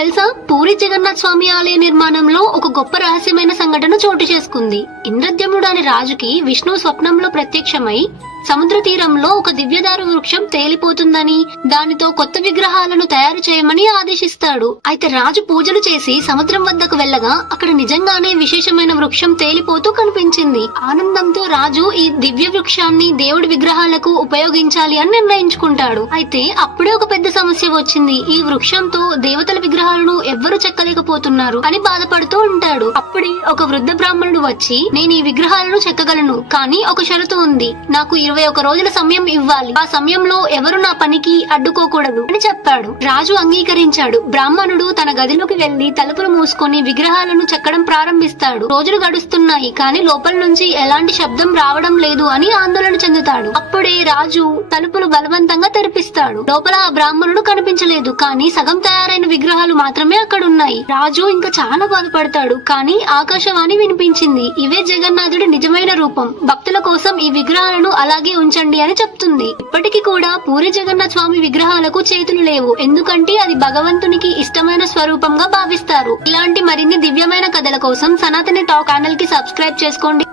తెలుసా, పూరి జగన్నాథ్ స్వామి ఆలయ నిర్మాణంలో ఒక గొప్ప రహస్యమైన సంఘటన చోటు చేసుకుంది. ఇంద్రద్యుమ్నుడు అనే రాజుకి విష్ణువు స్వప్నంలో ప్రత్యక్షమై సముద్ర తీరంలో ఒక దివ్యదారు వృక్షం తేలిపోతుందని, దానితో కొత్త విగ్రహాలను తయారు చేయమని ఆదేశిస్తాడు. అయితే రాజు పూజలు చేసి సముద్రం వద్దకు వెళ్లగా అక్కడ నిజంగానే విశేషమైన వృక్షం తేలిపోతూ కనిపించింది. ఆనందంతో రాజు ఈ దివ్య వృక్షాన్ని దేవుడి విగ్రహాలకు ఉపయోగించాలి అని నిర్ణయించుకుంటాడు. అయితే అప్పుడే ఒక పెద్ద సమస్య వచ్చింది. ఈ వృక్షంతో దేవతల విగ్రహాలను ఎవ్వరూ చెక్కలేకపోతున్నారు అని బాధపడుతూ ఉంటాడు. అప్పుడే ఒక వృద్ధ బ్రాహ్మణుడు వచ్చి, నేను ఈ విగ్రహాలను చెక్కగలను, కానీ ఒక షరతు ఉంది. నాకు 21 రోజుల సమయం ఇవ్వాలి. ఆ సమయంలో ఎవరు నా పనికి అడ్డుకోకూడదు అని చెప్పాడు. రాజు అంగీకరించాడు. బ్రాహ్మణుడు తన గదిలోకి వెళ్లి తలుపులు మూసుకొని విగ్రహాలను చెక్కడం ప్రారంభిస్తాడు. రోజులు గడుస్తున్నాయి, కానీ లోపల నుంచి ఎలాంటి శబ్దం రావడం లేదు అని ఆందోళన చెందుతాడు. అప్పుడే రాజు తలుపులు బలవంతంగా తెరిపిస్తాడు. లోపల ఆ బ్రాహ్మణుడు కనిపించలేదు, కానీ సగం తయారైన విగ్రహాలు మాత్రమే అక్కడున్నాయి. రాజు ఇంకా చాలా బాధపడతాడు. కానీ ఆకాశవాణి వినిపించింది. ఇవే జగన్నాథుడి నిజమైన రూపం. భక్తుల కోసం ఈ విగ్రహాలను అలాగే ఉంచండి అని చెప్తుంది. ఇప్పటికీ కూడా పూరి జగన్నాథ్ స్వామి విగ్రహాలకు చేతులు లేవు, ఎందుకంటే అది భగవంతునికి ఇష్టమైన స్వరూపంగా భావిస్తారు. ఇలాంటి మరిన్ని దివ్యమైన కథల కోసం సనాతన టాక్ ఛానల్ కి సబ్స్క్రైబ్ చేసుకోండి.